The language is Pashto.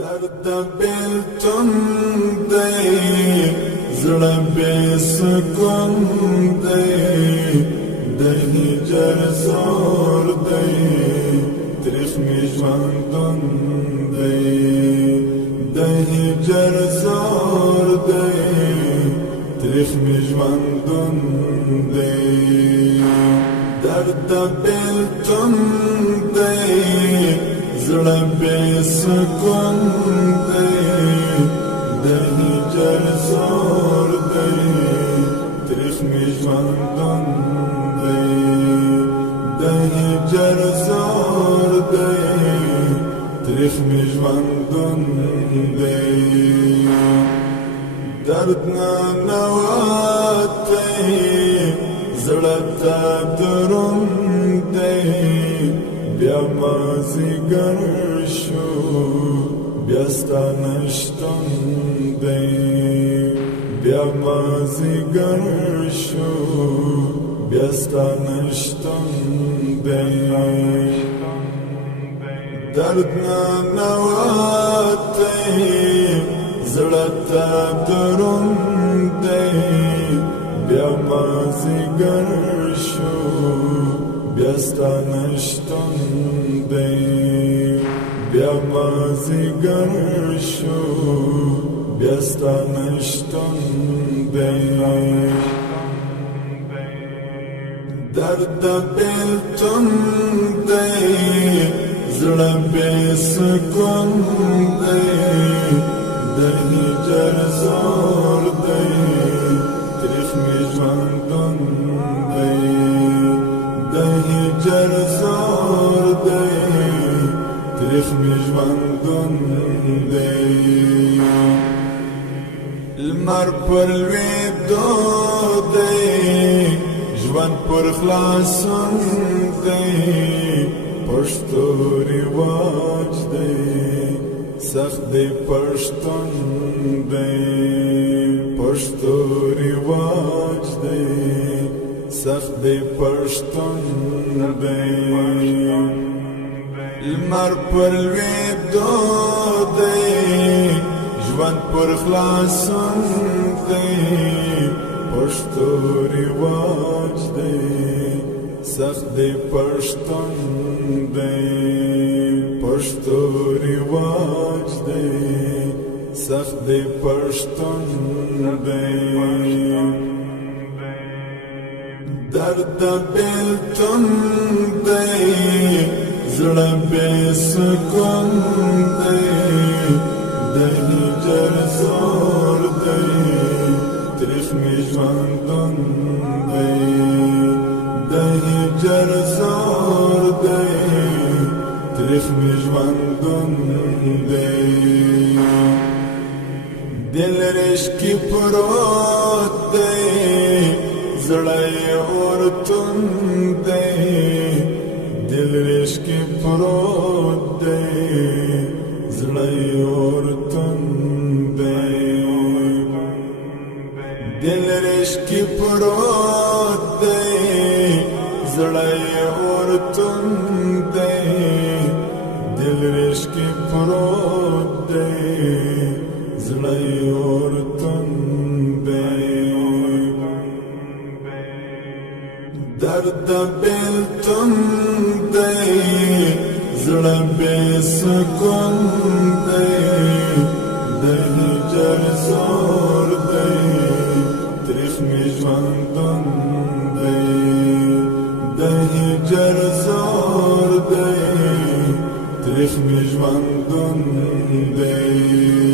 درد بیلتون دی زړه بے سکون دی د هجر زور دی تریخ می ژوندون دی د هجر زور دی تریخ می ژوندون دی درد بیلتون دی زړه بے سکون دی د هجر زور دی تریخ می ژوندون دی د هجر زور دی تریخ می ژوندون دی درد ننوتی زړه ته دروند دی بیا مازیګر شو بیا ستا نشتون دی بیا مازیګر شو بیا ستا نشتون دی درد ننوتی زړه ته دروند دی بیا مازیګر شو بیا ستا نشتون دی بیا مازیګر شو بیا ستا نشتون دی درد بیلتون دی زړه بے سکون دی د هجر زور دی تریخ می ژوندون دی د هجر زور دی تریخ می ژوندون دی لمر پر لویدو دی ژوند پر خلاصون دی پښتو رواج دی سخت دی پښتون دی پښتو رواج دی سخت دی پښتون دی لمر پر لویدو دی ژوند پر خلاصون دی پښتو رواج دی سخت دی پښتون دی پښتو رواج دی سخت دی پښتون دی درد بیلتون دی زړه بے سکون دی د هجر زور دی تریخ می ژوندون دی د هجر زور دی تریخ می ژوندون دی دل رشکی پروت دی زړه اورتون دی دل رشکی پروت دی زړه اورتون دی دل رشکی پروت دی زړه اورتون دی دل رشکی پروت دی زړه اورتون دی درد بیلتون دی زړه بے سکون دی د هجر زور دی تریخ می ژوندون دی د هجر زور دی تریخ می ژوندون دی